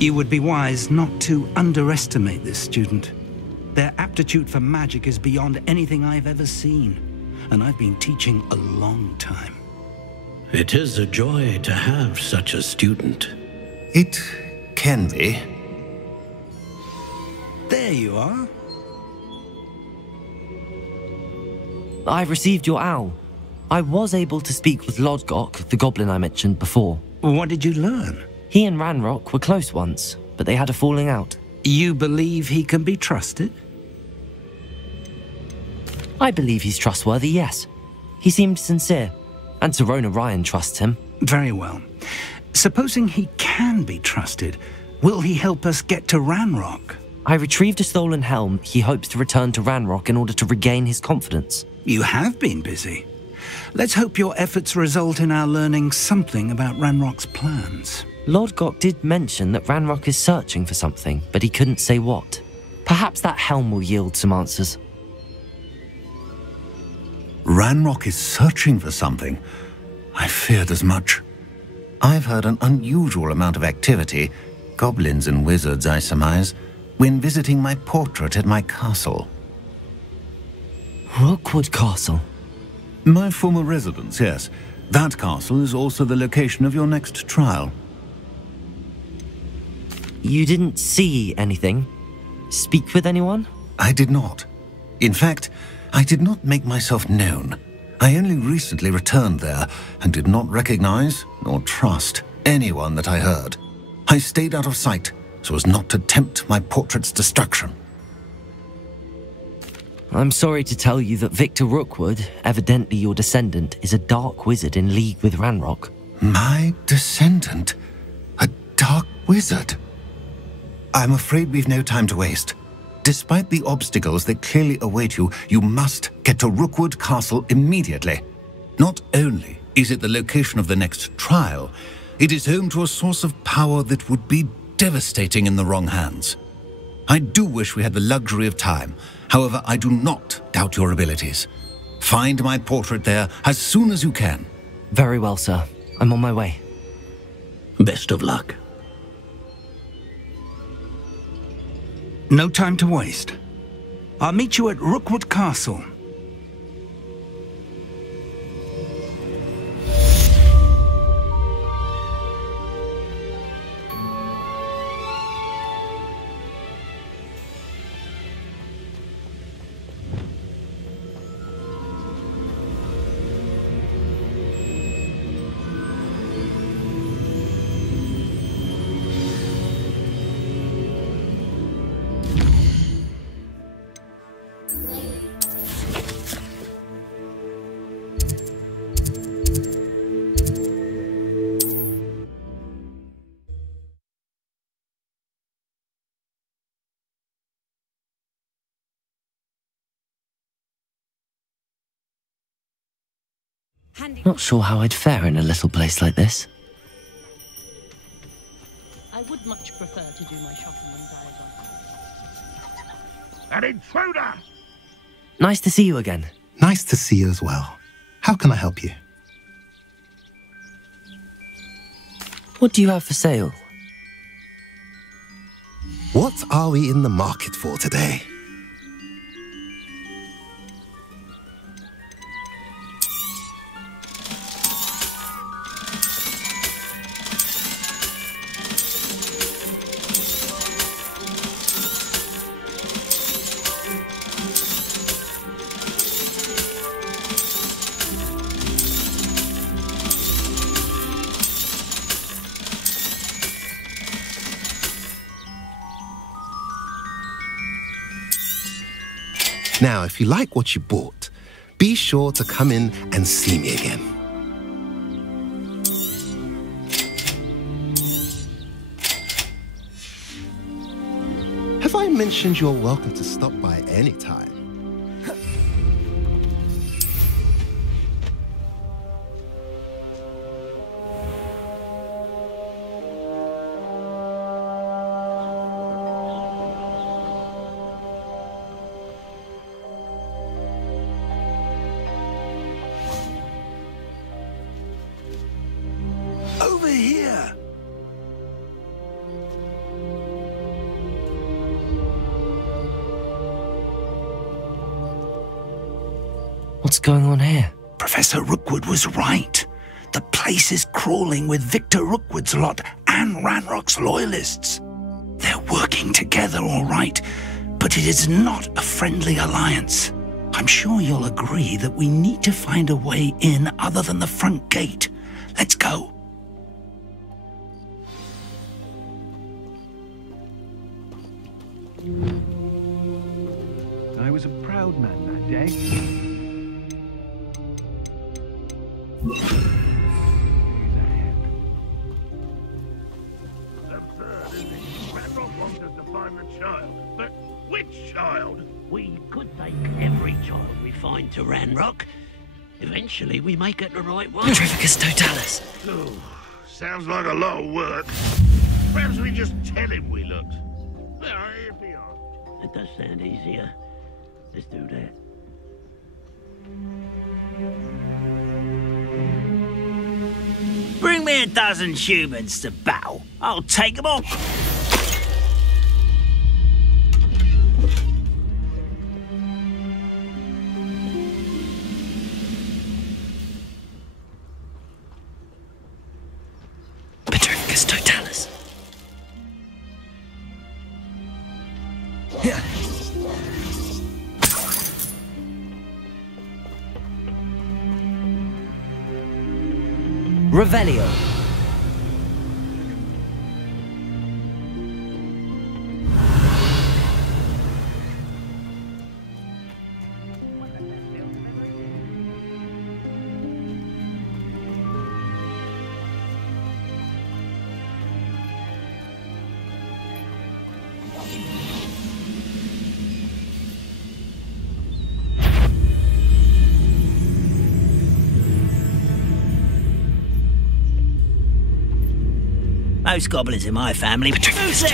You would be wise not to underestimate this student. Their aptitude for magic is beyond anything I've ever seen, and I've been teaching a long time. It is a joy to have such a student. It can be. There you are. I've received your owl. I was able to speak with Lodgok, the goblin I mentioned before. What did you learn? He and Ranrock were close once, but they had a falling out. You believe he can be trusted? I believe he's trustworthy, yes. He seemed sincere, and Serona Ryan trusts him. Very well. Supposing he can be trusted, will he help us get to Ranrock? I retrieved a stolen helm he hopes to return to Ranrock in order to regain his confidence. You have been busy. Let's hope your efforts result in our learning something about Ranrock's plans. Lodgok did mention that Ranrock is searching for something, but he couldn't say what. Perhaps that helm will yield some answers. Ranrock is searching for something. I feared as much. I've heard an unusual amount of activity, goblins and wizards, I surmise, when visiting my portrait at my castle. Rookwood Castle? My former residence, yes. That castle is also the location of your next trial. You didn't see anything? Speak with anyone? I did not. In fact, I did not make myself known. I only recently returned there and did not recognize nor trust anyone that I heard. I stayed out of sight so as not to tempt my portrait's destruction. I'm sorry to tell you that Victor Rookwood, evidently your descendant, is a dark wizard in league with Ranrock. My descendant? A dark wizard? I'm afraid we've no time to waste. Despite the obstacles that clearly await you, you must get to Rookwood Castle immediately. Not only is it the location of the next trial, it is home to a source of power that would be devastating in the wrong hands. I do wish we had the luxury of time. However, I do not doubt your abilities. Find my portrait there as soon as you can. Very well, sir. I'm on my way. Best of luck. No time to waste. I'll meet you at Rookwood Castle. Not sure how I'd fare in a little place like this. I would much prefer to do my shopping on Diagon. An intruder! Nice to see you again. Nice to see you as well. How can I help you? What do you have for sale? What are we in the market for today? Now, if you like what you bought, be sure to come in and see me again. Have I mentioned you're welcome to stop by any time? Over here! What's going on here? Professor Rookwood was right. The place is crawling with Victor Rookwood's lot and Ranrock's loyalists. They're working together, all right, but it is not a friendly alliance. I'm sure you'll agree that we need to find a way in other than the front gate. Let's go. I was a proud man that day. Absurd, isn't it? Ranrock wants us to find the child. But which child? We could take every child we find to Ranrock. Eventually, we may get the right one. Petrificus totalis. Oh, sounds like a lot of work. Perhaps we just tell him we looked. Well, if we are. That does sound easier. Let's do that. Bring me a dozen humans to battle. I'll take them all. Petrificus totalis. Revelio. Most goblins in my family. Who's there?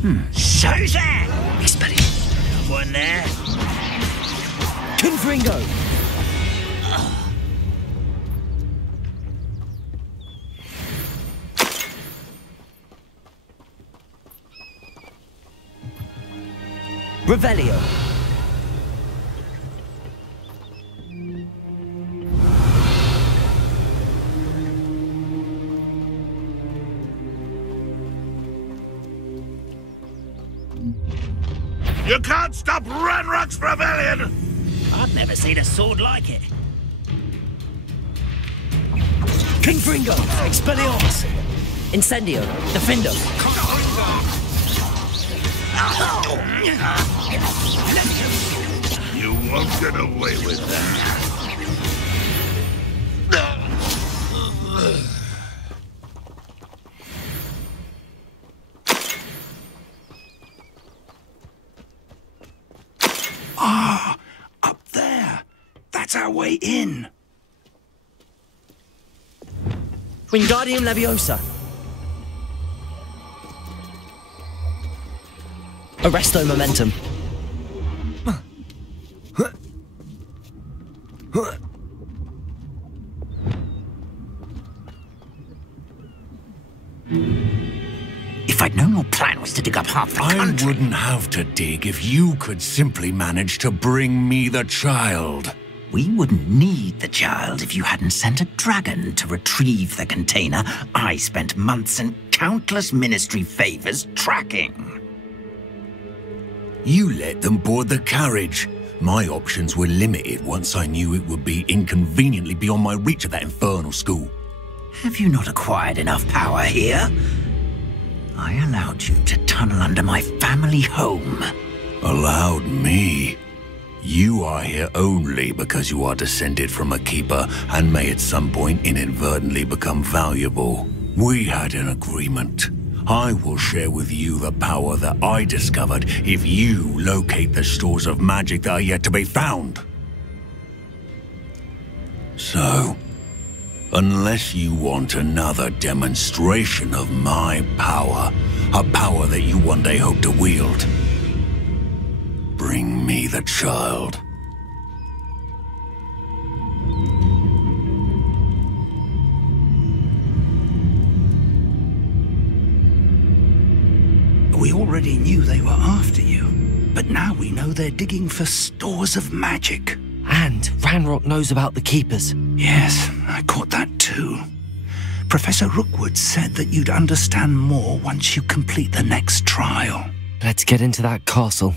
Who's there? Expelliarmus. One there. Confringo. Revelio. You can't stop Ranrock's rebellion! I've never seen a sword like it. Confringo. Expelliarmus. Incendio. Defendo. You won't get away with that. Up there. That's our way in. Wingardium Leviosa. Arresto Momentum. If I'd known your plan was to dig up half the country... I wouldn't have to dig if you could simply manage to bring me the child. We wouldn't need the child if you hadn't sent a dragon to retrieve the container I spent months and countless ministry favors tracking. You let them board the carriage. My options were limited once I knew it would be inconveniently beyond my reach at that infernal school. Have you not acquired enough power here? I allowed you to tunnel under my family home. Allowed me? You are here only because you are descended from a keeper and may at some point inadvertently become valuable. We had an agreement. I will share with you the power that I discovered if you locate the stores of magic that are yet to be found. So, unless you want another demonstration of my power, a power that you one day hope to wield, bring me the child. We already knew they were after you, but now we know they're digging for stores of magic. And Ranrock knows about the Keepers. Yes, I caught that too. Professor Rookwood said that you'd understand more once you complete the next trial. Let's get into that castle.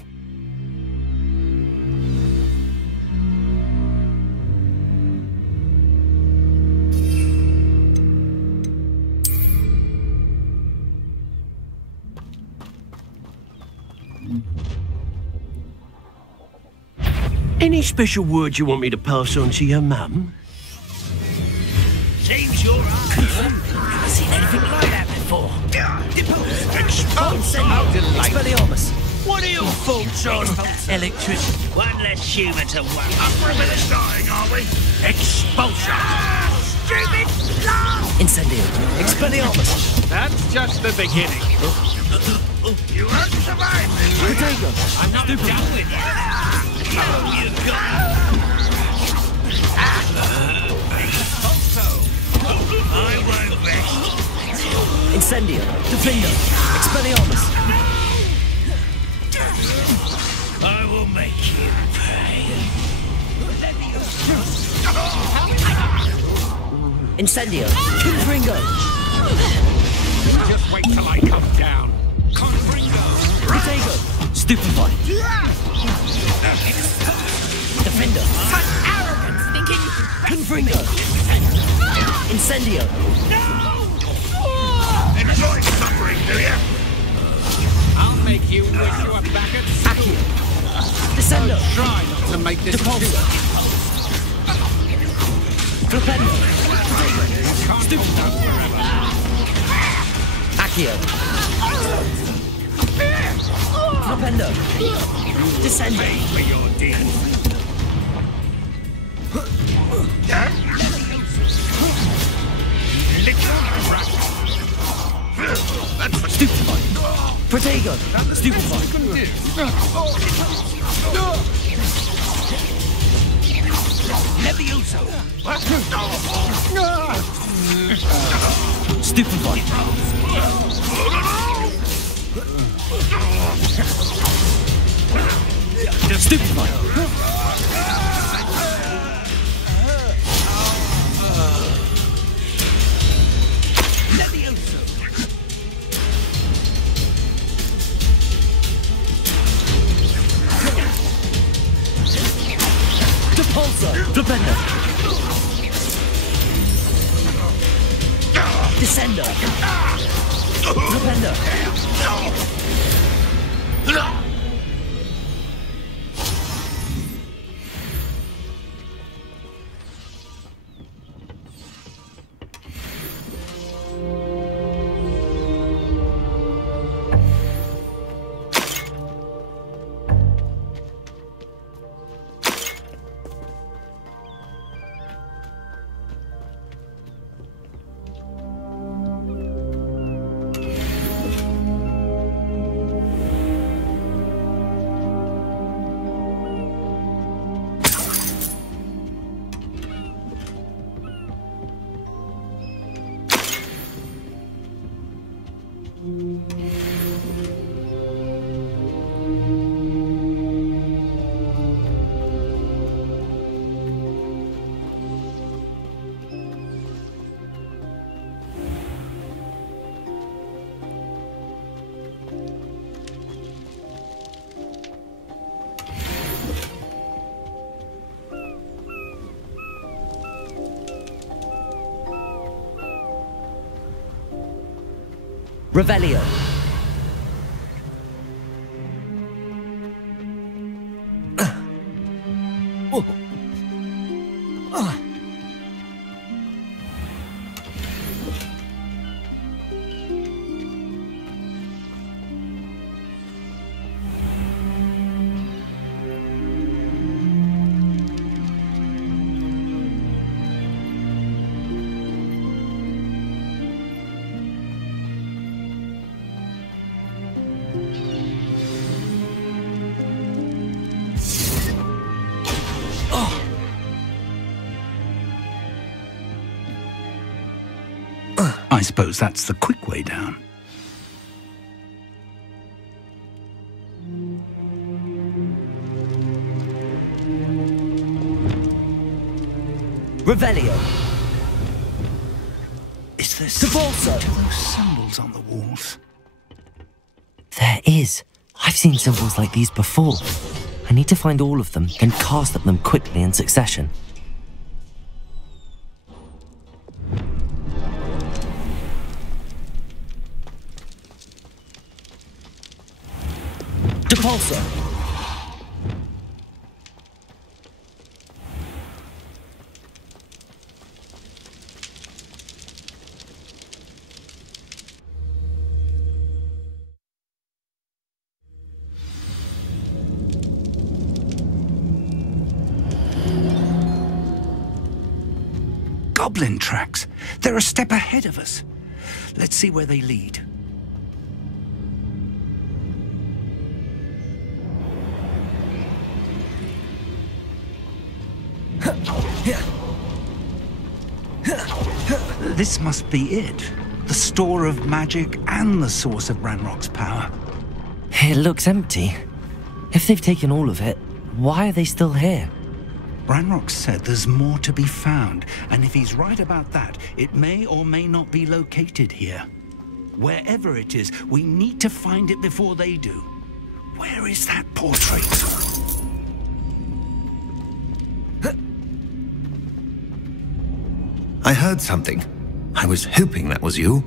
Any special words you want me to pass on to your mum? Seems you're Never seen anything like that before. Expelliarmus. What are your thoughts on electricity? one less human to worry. Up for a bit of starting, are we? Expulsion! Stupid laugh! Incendio. Expelliarmus. That's just the beginning. You won't survive this. Protego. I'm not done with you. Oh, you got I won't rest. Incendio. Defender. Expelliarmus. I will make you pay. Incendio. Confringo. You just wait till I come down. Protego. Stupefy. Defender. Such arrogance, thinking... Confringo. Incendio. Enjoy suffering, do you? I'll make you wish you were back at school. Accio. Descendo. Try not to make this Depulso. Flipendo. Stupefy. Accio. Flipendo. Descendo. for your deeds. Stupefy. Protego. Stupefy. Levioso. Stupefy. Stupefy. Depulso. Flipendo. Descendo. Flipendo. Revelio. I suppose that's the quick way down. Revelio. Is there Divorso. to those symbols on the walls? There is. I've seen symbols like these before. I need to find all of them, then cast at them quickly in succession. Depulso. Goblin tracks. They're a step ahead of us. Let's see where they lead. This must be it. The store of magic and the source of Ranrock's power. It looks empty. If they've taken all of it, why are they still here? Ranrock said there's more to be found, and if he's right about that, it may or may not be located here. Wherever it is, we need to find it before they do. Where is that portrait? I heard something. I was hoping that was you.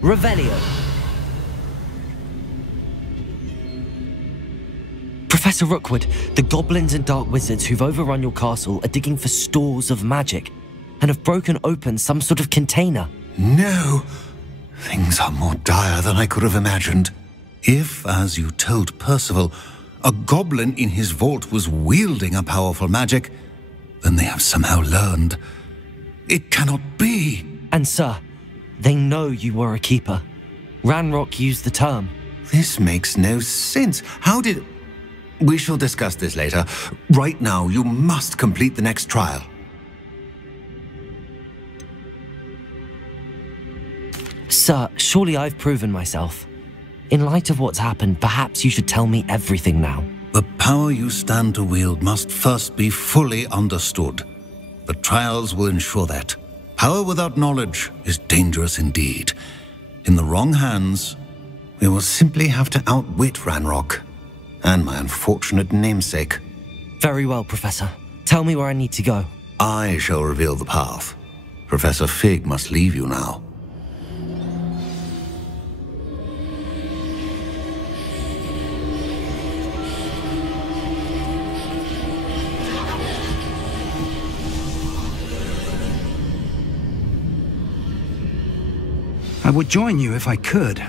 Revelio. Professor Rookwood, the goblins and dark wizards who've overrun your castle are digging for stores of magic and have broken open some sort of container. No! Things are more dire than I could have imagined. If, as you told Percival, a goblin in his vault was wielding a powerful magic, then they have somehow learned. It cannot be! And sir, they know you were a keeper. Ranrock used the term. This makes no sense. How did... We shall discuss this later. Right now, you must complete the next trial. Sir, surely I've proven myself. In light of what's happened, perhaps you should tell me everything now. The power you stand to wield must first be fully understood. The trials will ensure that. Power without knowledge is dangerous indeed. In the wrong hands, we will simply have to outwit Ranrock and my unfortunate namesake. Very well, Professor. Tell me where I need to go. I shall reveal the path. Professor Fig must leave you now. I would join you if I could.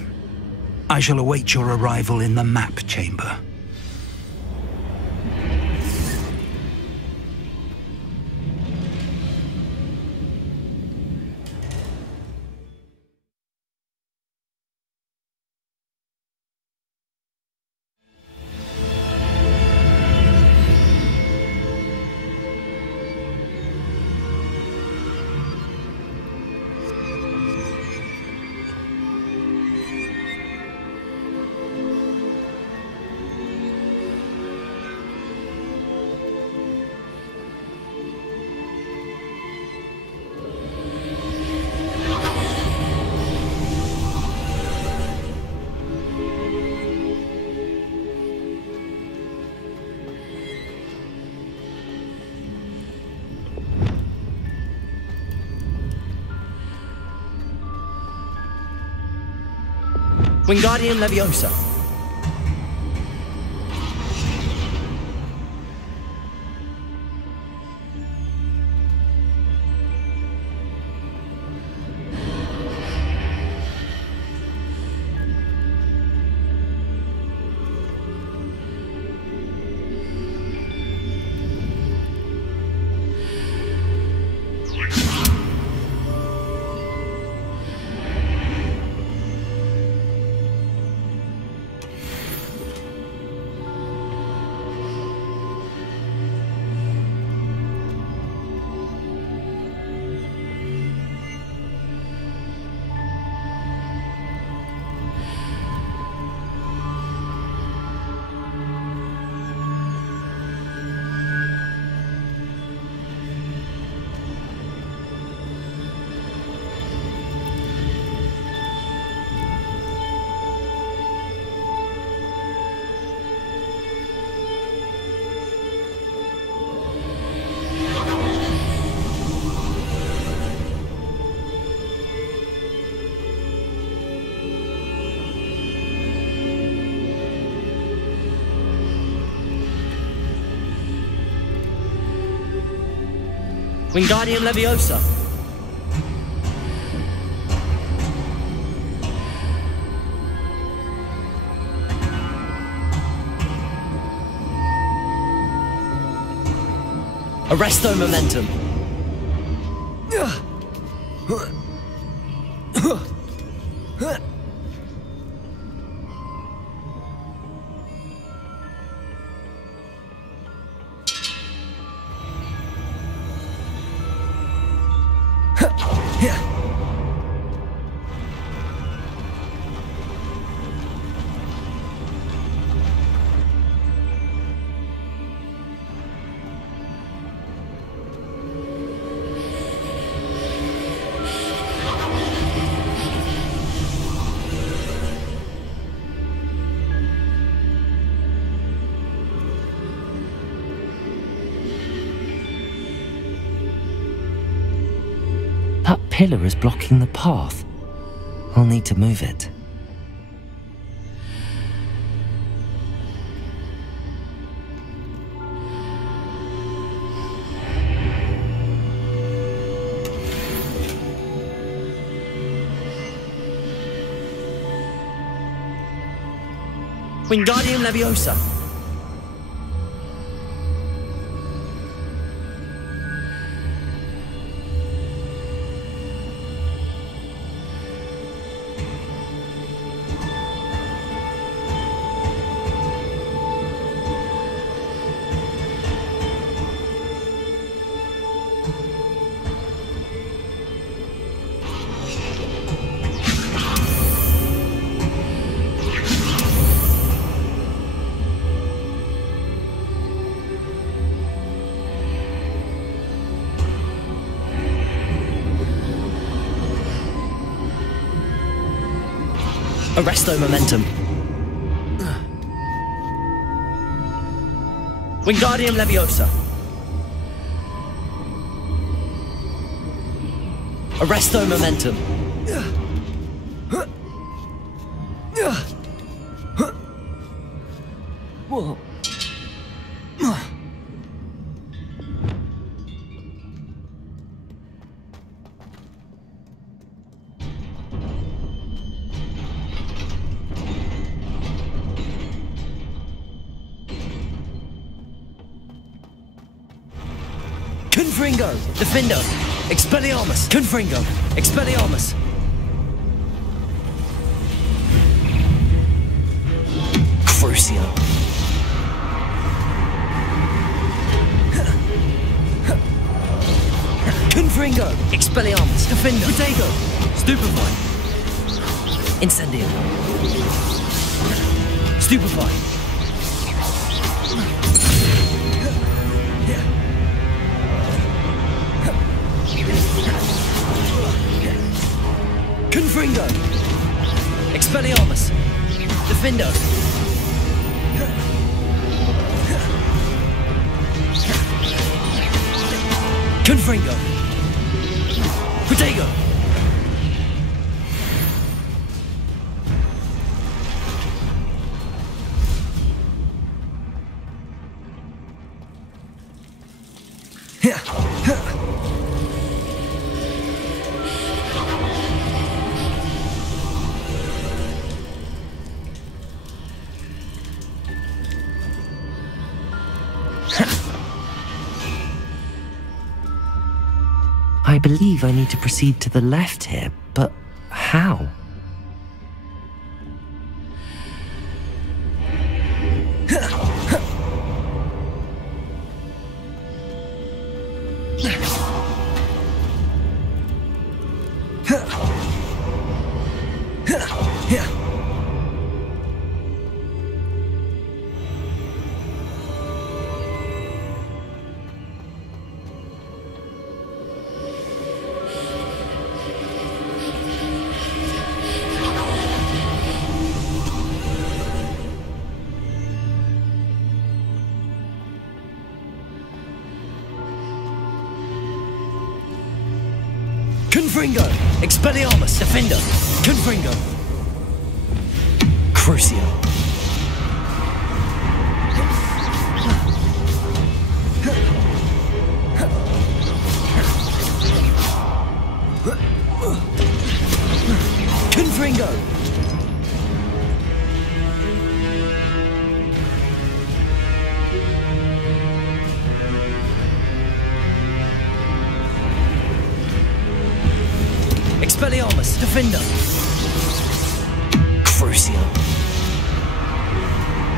I shall await your arrival in the map chamber. Wingardium Leviosa. Wingardium Leviosa. Arresto Momentum. That pillar is blocking the path. I'll need to move it. Wingardium Leviosa. Arresto Momentum. Wingardium Leviosa. Arresto Momentum. Whoa. Confringo, Defendo, Expelliarmus, Confringo, Expelliarmus. Crucio. Confringo, Expelliarmus, Defendo, Protego, Stupefy. Incendio. Stupefy. Confringo! Expelliarmus! Defendo! Confringo! Protego! I believe I need to proceed to the left here, but how? Confringo! Expelliarmus! Defendo! Confringo! Crucio! Confringo! Expelliarmus, Defender. Crucio.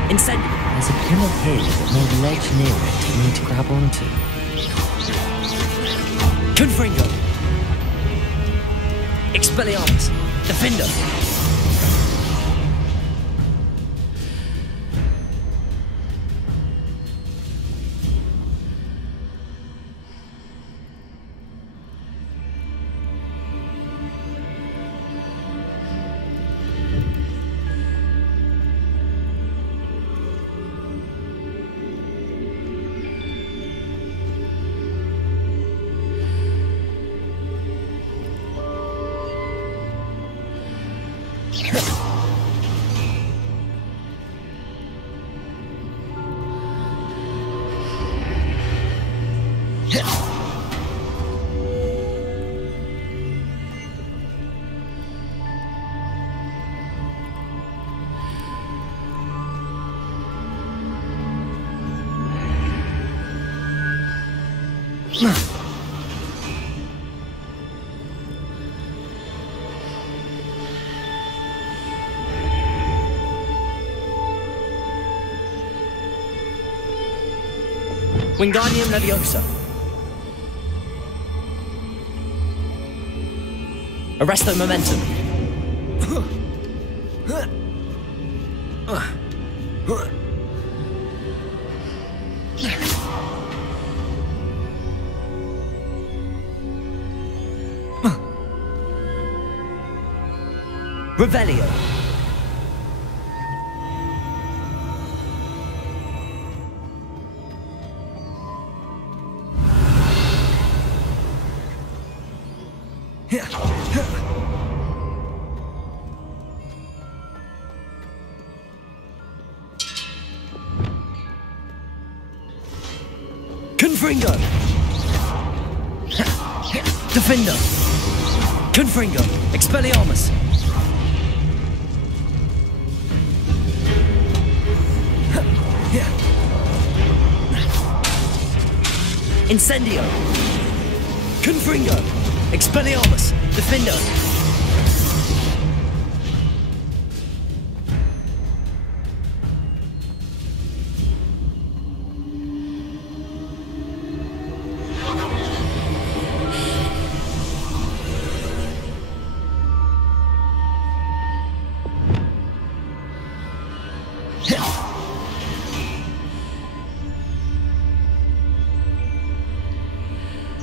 Incendio. There's a pillar here with no ledge near it for me to grab onto. Confringo. Expelliarmus, Defender. Wingardium Leviosa. Arresto Momentum. Revelio. Confringo. Defender. Confringo. Expelliarmus. Incendio. Confringo. Expelliarmus. Defender.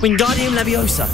Wingardium Leviosa.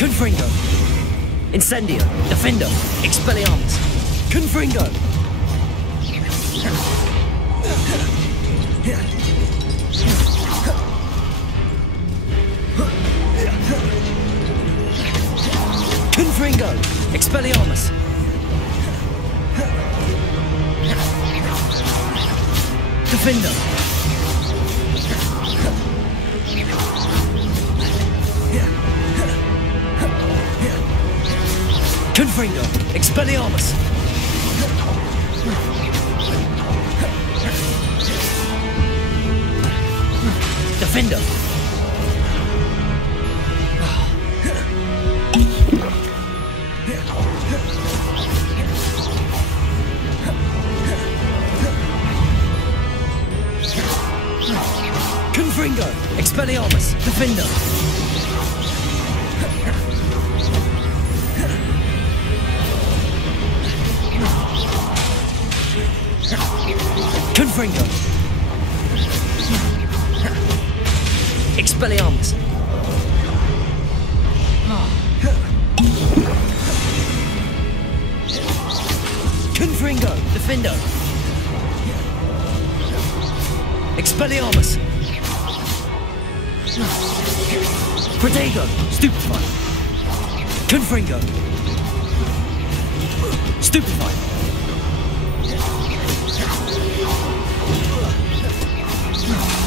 Confringo. Incendio. Defender. Expelliarmus. Confringo. Confringo. Expelliarmus. Defender. Confringo, Expelliarmus! Defender! Confringo, Expelliarmus, Defender! Confringo! Expelliarmus! Confringo, Defender! Expelliarmus! Protego, Stupefy! Confringo! Stupefy!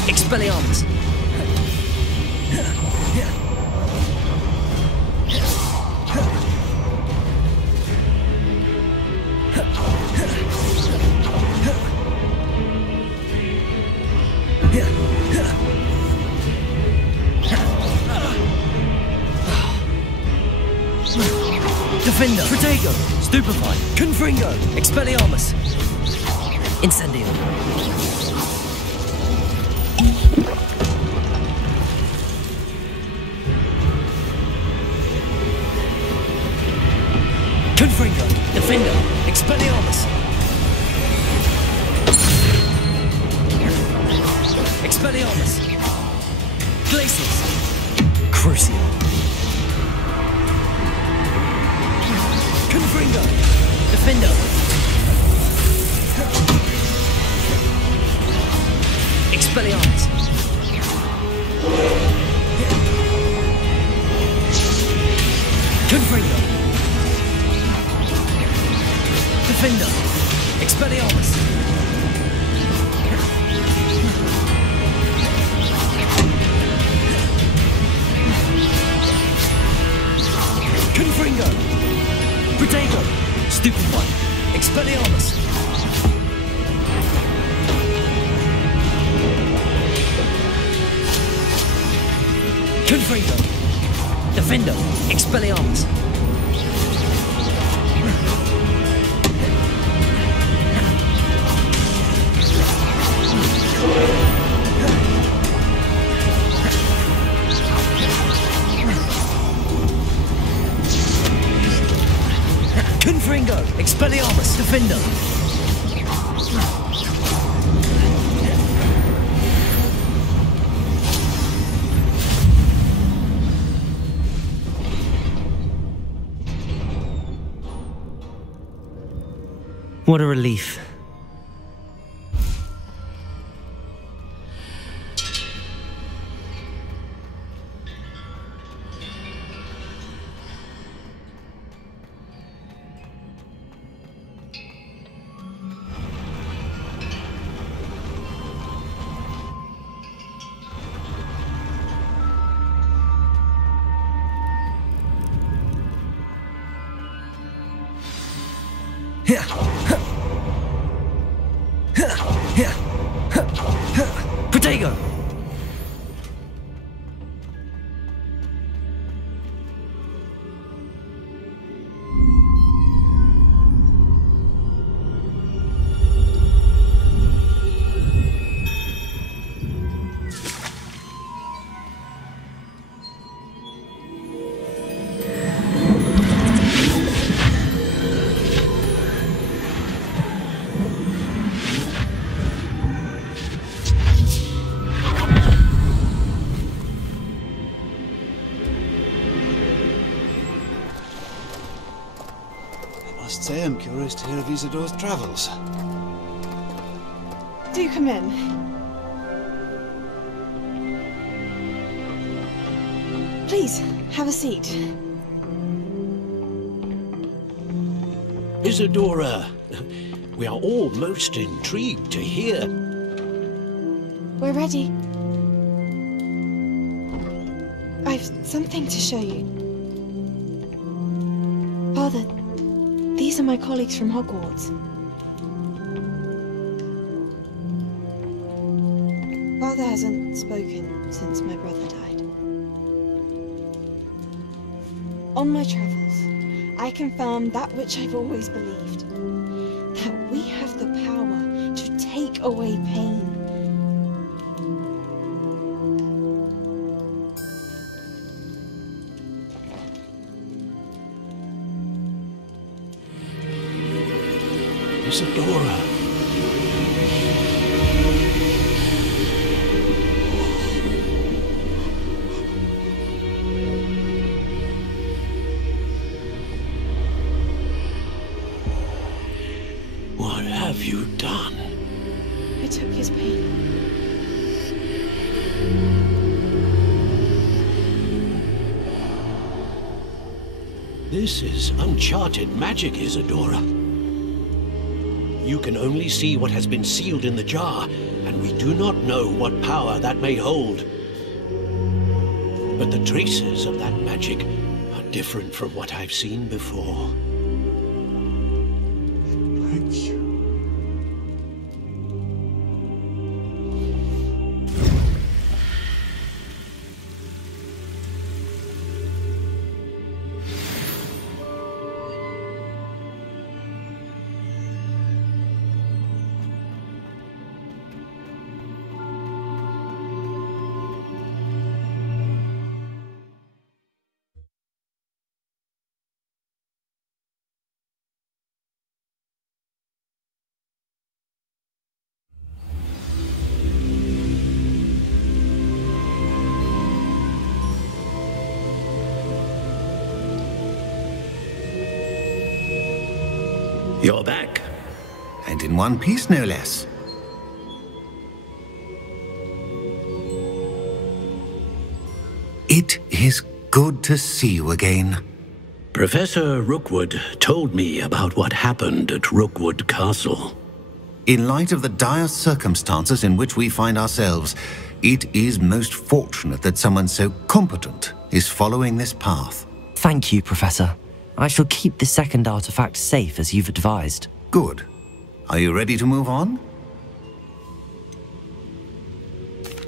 Expelliarmus! Defender! Protego! Stupefy! Confringo! Expelliarmus! Incendio! Confringo! Defender! Expelliarmus! Expelliarmus! Glacius! Crucio! Confringo! Defender! Expelliarmus! Confringo! Defender! Expelliarmus! Confringo! Protego! Stupefy! Expelliarmus! Confringo! Defender! Expelliarmus! Confringo! Expelliarmus! Defender! What a relief. Protego! I must say I'm curious to hear of Isadore's travels. Do come in. Please, have a seat. Isadora, we are all most intrigued to hear. We're ready. I've something to show you. Father, are my colleagues from Hogwarts. Father hasn't spoken since my brother died. On my travels, I confirmed that which I've always believed. That we have the power to take away pain. Isadora. What have you done? I took his pain. This is uncharted magic, Isadora. You can only see what has been sealed in the jar, and we do not know what power that may hold. But the traces of that magic are different from what I've seen before. Thank you. You're back. And in one piece, no less. It is good to see you again. Professor Rookwood told me about what happened at Rookwood Castle. In light of the dire circumstances in which we find ourselves, it is most fortunate that someone so competent is following this path. Thank you, Professor. I shall keep the second artifact safe as you've advised. Good. Are you ready to move on?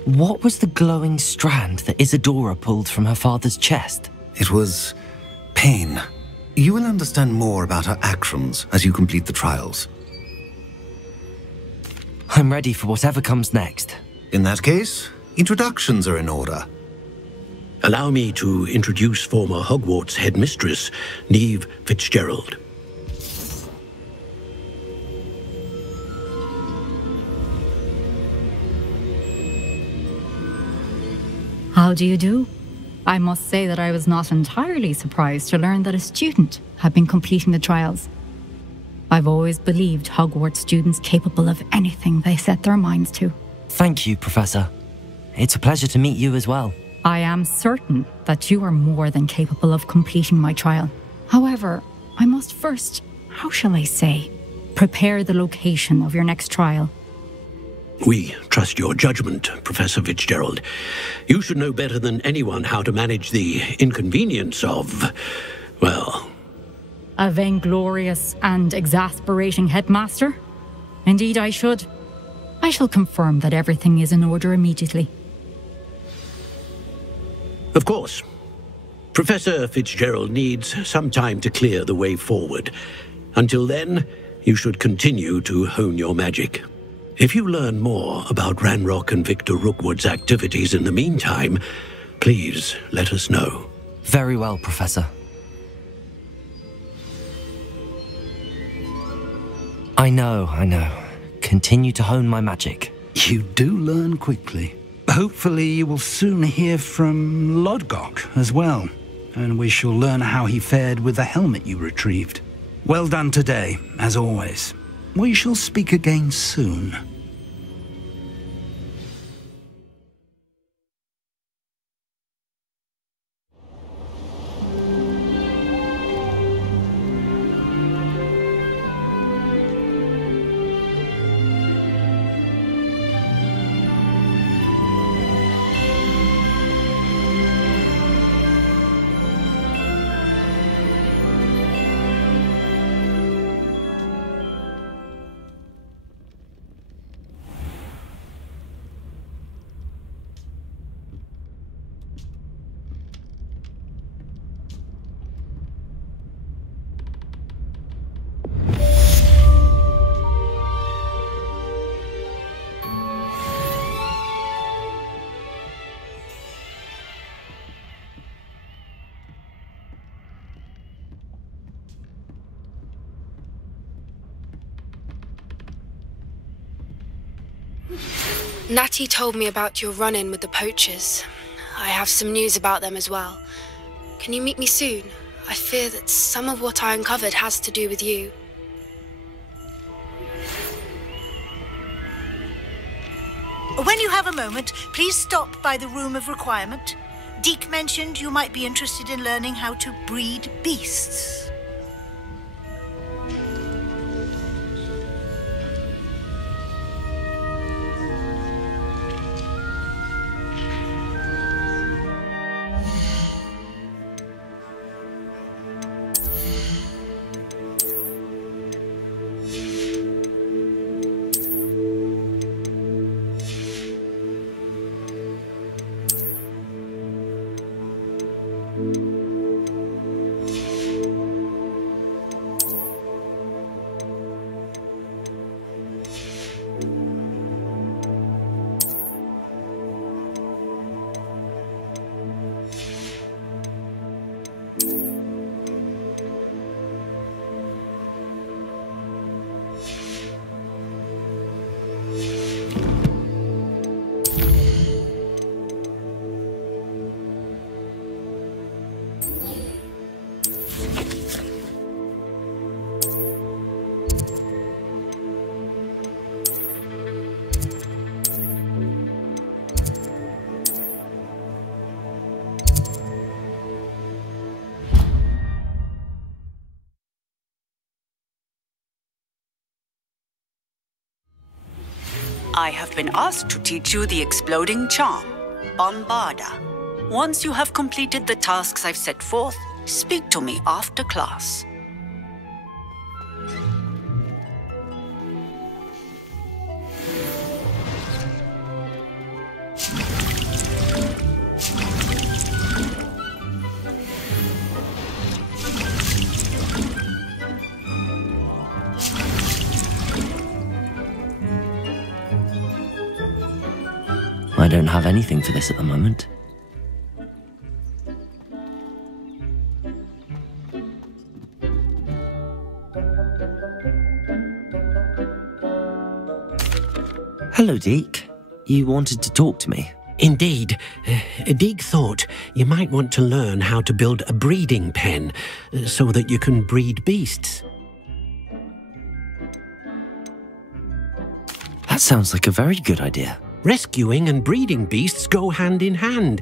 What was the glowing strand that Isadora pulled from her father's chest? It was pain. You will understand more about her actions as you complete the trials. I'm ready for whatever comes next. In that case, introductions are in order. Allow me to introduce former Hogwarts headmistress, Neve Fitzgerald. How do you do? I must say that I was not entirely surprised to learn that a student had been completing the trials. I've always believed Hogwarts students capable of anything they set their minds to. Thank you, Professor. It's a pleasure to meet you as well. I am certain that you are more than capable of completing my trial. However, I must first, how shall I say, prepare the location of your next trial. We trust your judgment, Professor Fitzgerald. You should know better than anyone how to manage the inconvenience of, well... A vainglorious and exasperating headmaster? Indeed I should. I shall confirm that everything is in order immediately. Of course. Professor Fitzgerald needs some time to clear the way forward. Until then, you should continue to hone your magic. If you learn more about Ranrock and Victor Rookwood's activities in the meantime, please let us know. Very well, Professor. I know. Continue to hone my magic. You do learn quickly. Hopefully you will soon hear from Lodgok as well, and we shall learn how he fared with the helmet you retrieved. Well done today, as always. We shall speak again soon. Natty told me about your run-in with the poachers. I have some news about them as well. Can you meet me soon? I fear that some of what I uncovered has to do with you. When you have a moment, please stop by the Room of Requirement. Deke mentioned you might be interested in learning how to breed beasts. I have been asked to teach you the exploding charm, Bombarda. Once you have completed the tasks I've set forth, speak to me after class. I don't have anything for this at the moment. Hello, Deke. You wanted to talk to me? Indeed. Deke thought you might want to learn how to build a breeding pen so that you can breed beasts. That sounds like a very good idea. Rescuing and breeding beasts go hand in hand.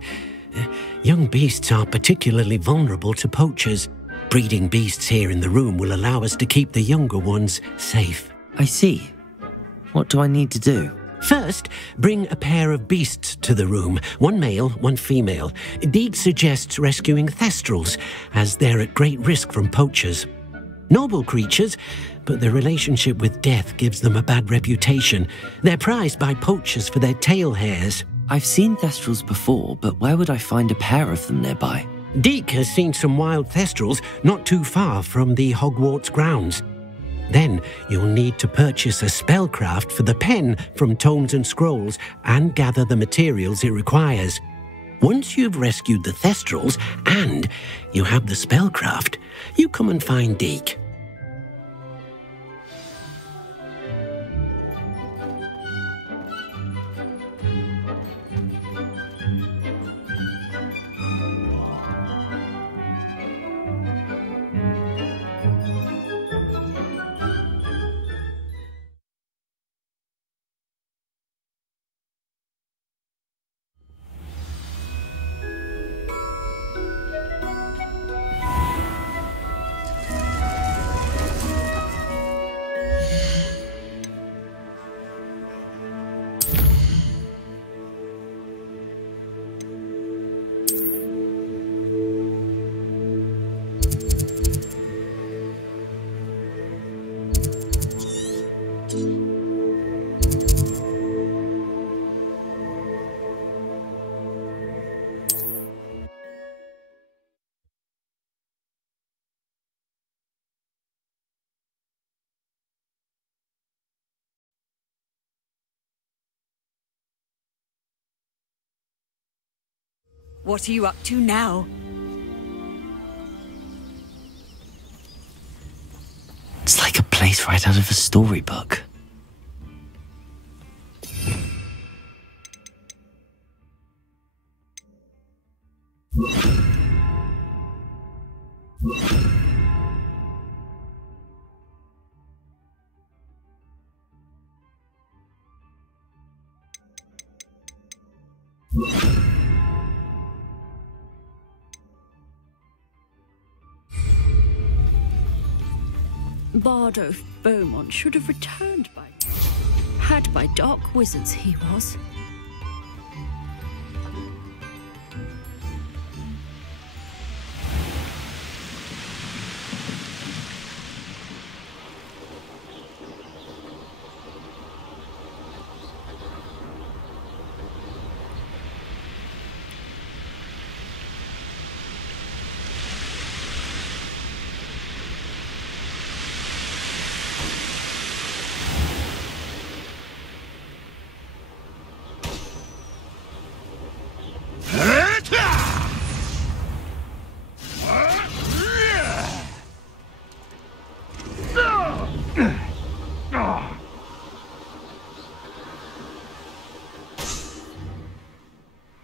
Young beasts are particularly vulnerable to poachers. Breeding beasts here in the room will allow us to keep the younger ones safe. I see. What do I need to do? First, bring a pair of beasts to the room. One male, one female. Deke suggests rescuing thestrals, as they're at great risk from poachers. Noble creatures, but their relationship with death gives them a bad reputation. They're prized by poachers for their tail hairs. I've seen thestrals before, but where would I find a pair of them nearby? Deke has seen some wild thestrals not too far from the Hogwarts grounds. Then you'll need to purchase a spellcraft for the pen from Tomes and Scrolls and gather the materials it requires. Once you've rescued the thestrals and you have the spellcraft, you come and find Deke. What are you up to now? It's like a place right out of a storybook. Bardo Beaumont should have returned by... Had by dark wizards he was.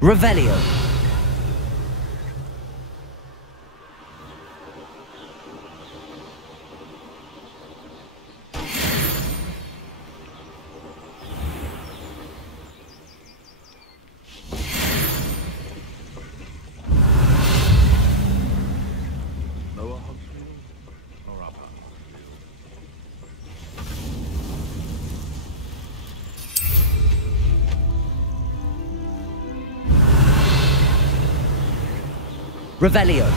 Revelio. Revelio.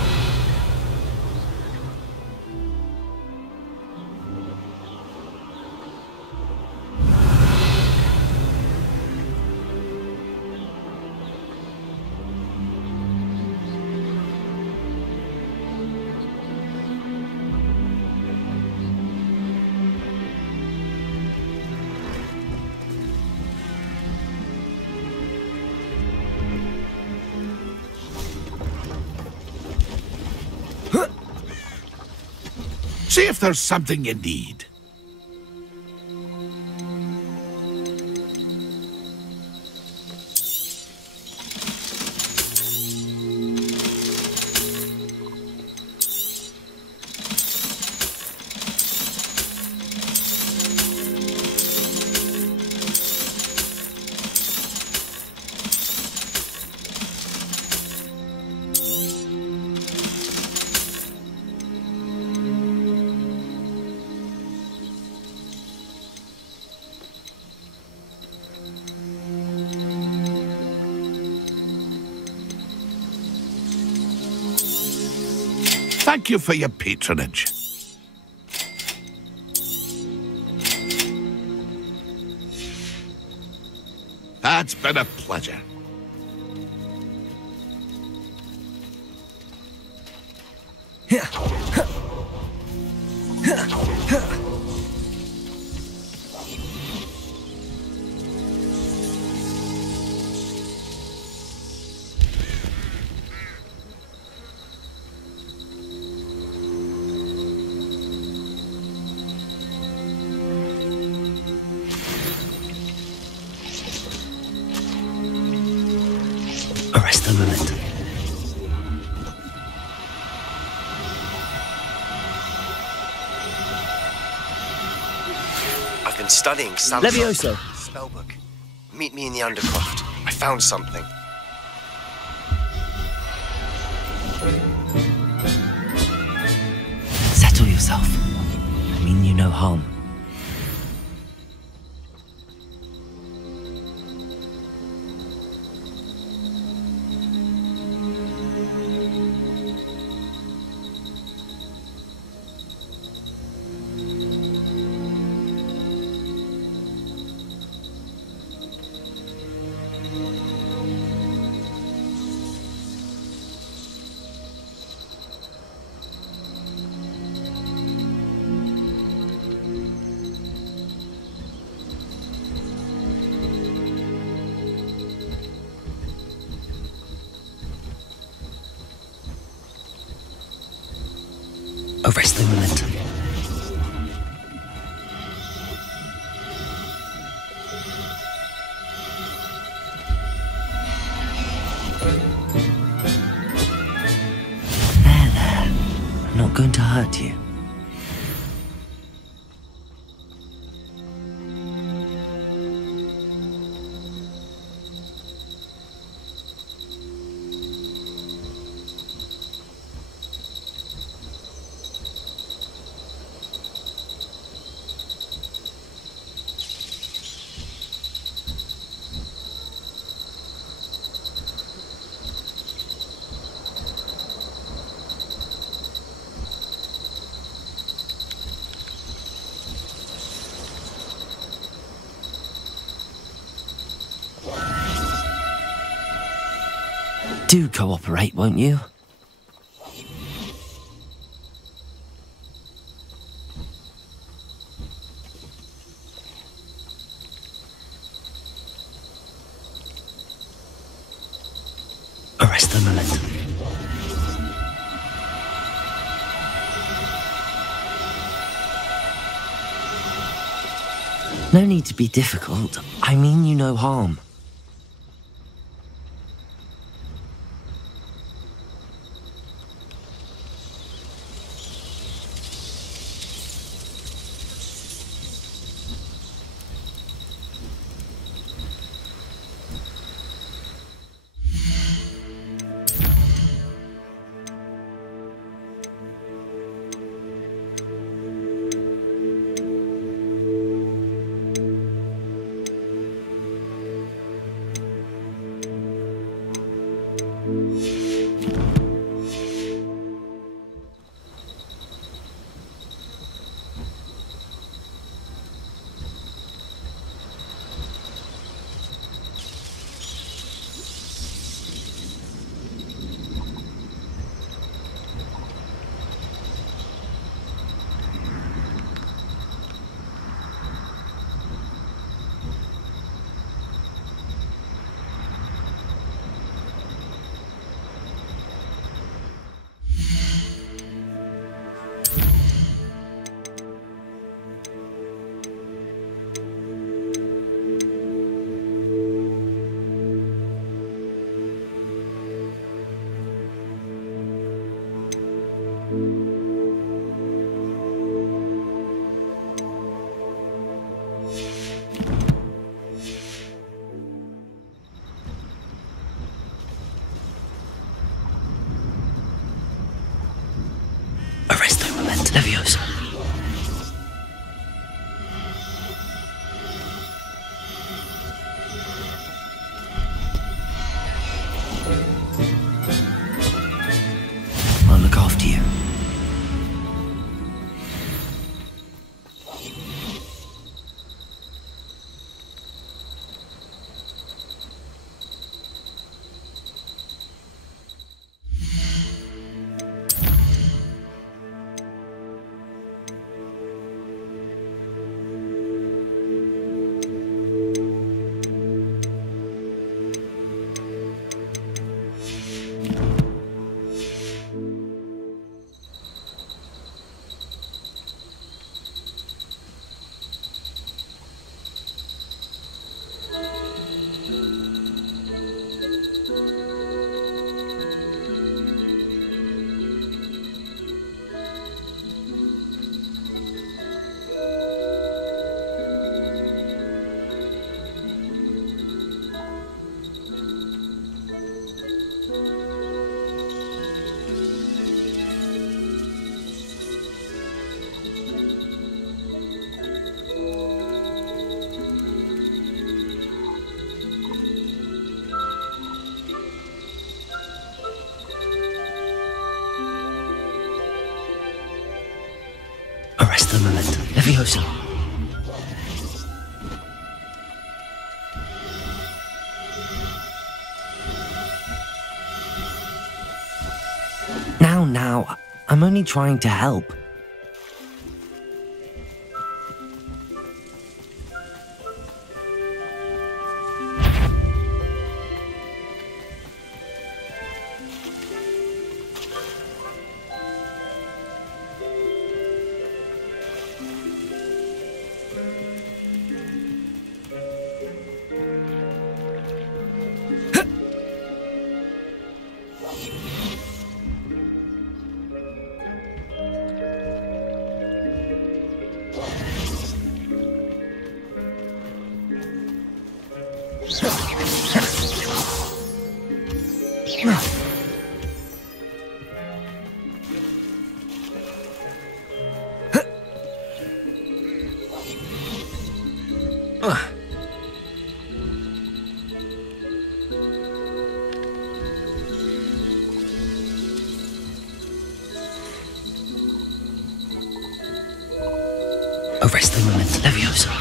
See if there's something you need. Thank you for your patronage. It's been a pleasure. Arrest the moment. I've been studying Salazar's Levioso. spellbook. Meet me in the Undercroft. I found something. Settle yourself. I mean you no harm. Arrest the momentum. not going to hurt you. Do cooperate, won't you? Arrest the momentum. No need to be difficult. I mean you no harm. Leviosa. I'll look after you. Arrest the momentum. Leviosa. Now, I'm only trying to help. Arrest them with Leviosa.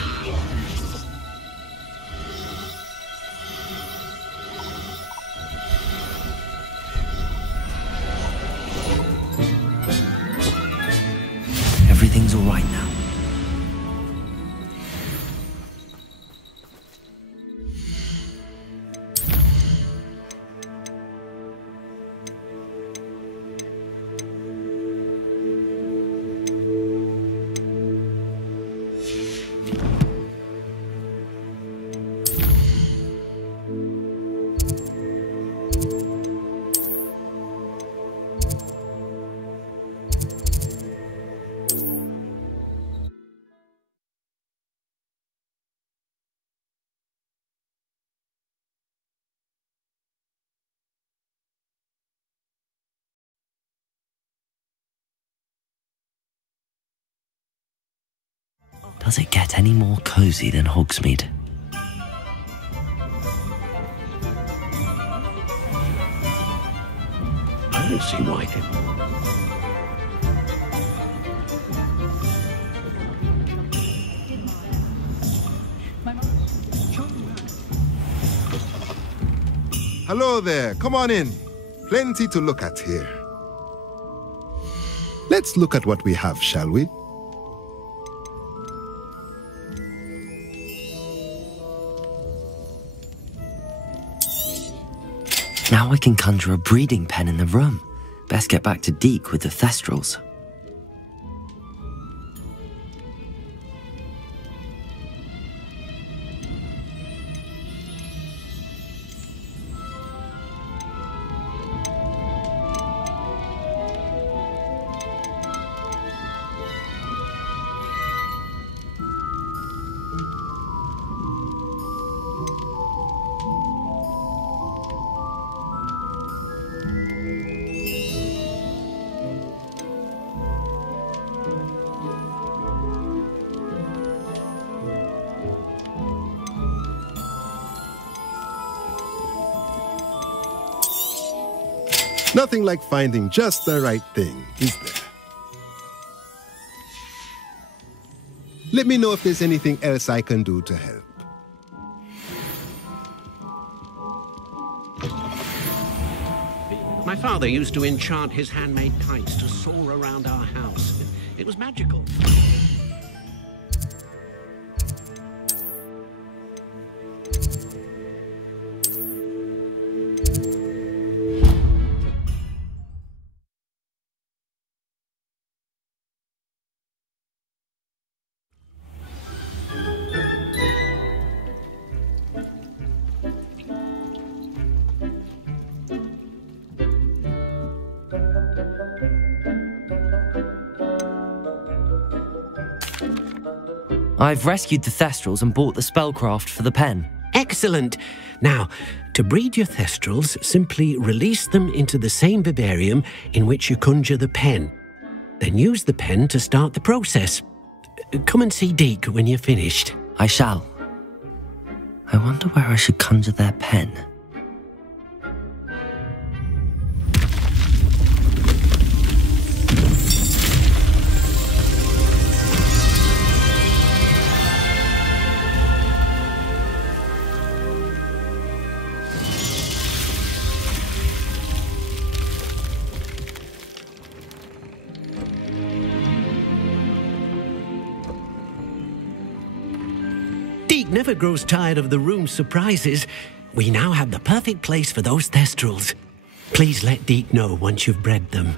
Everything's all right now. Does it get any more cozy than Hogsmeade? I don't see why. Hello there, come on in. Plenty to look at here. Let's look at what we have, shall we? Now I can conjure a breeding pen in the room. Best get back to Deke with the Thestrals. Nothing like finding just the right thing, is there? Let me know if there's anything else I can do to help. My father used to enchant his handmade kites to soar around our house. It was magical. I've rescued the Thestrals and bought the spellcraft for the pen. Excellent! Now, to breed your Thestrals, simply release them into the same vivarium in which you conjure the pen. Then use the pen to start the process. Come and see Deke when you're finished. I shall. I wonder where I should conjure their pen. Never grows tired of the room's surprises. We now have the perfect place for those Thestrals. Please let Deke know once you've bred them.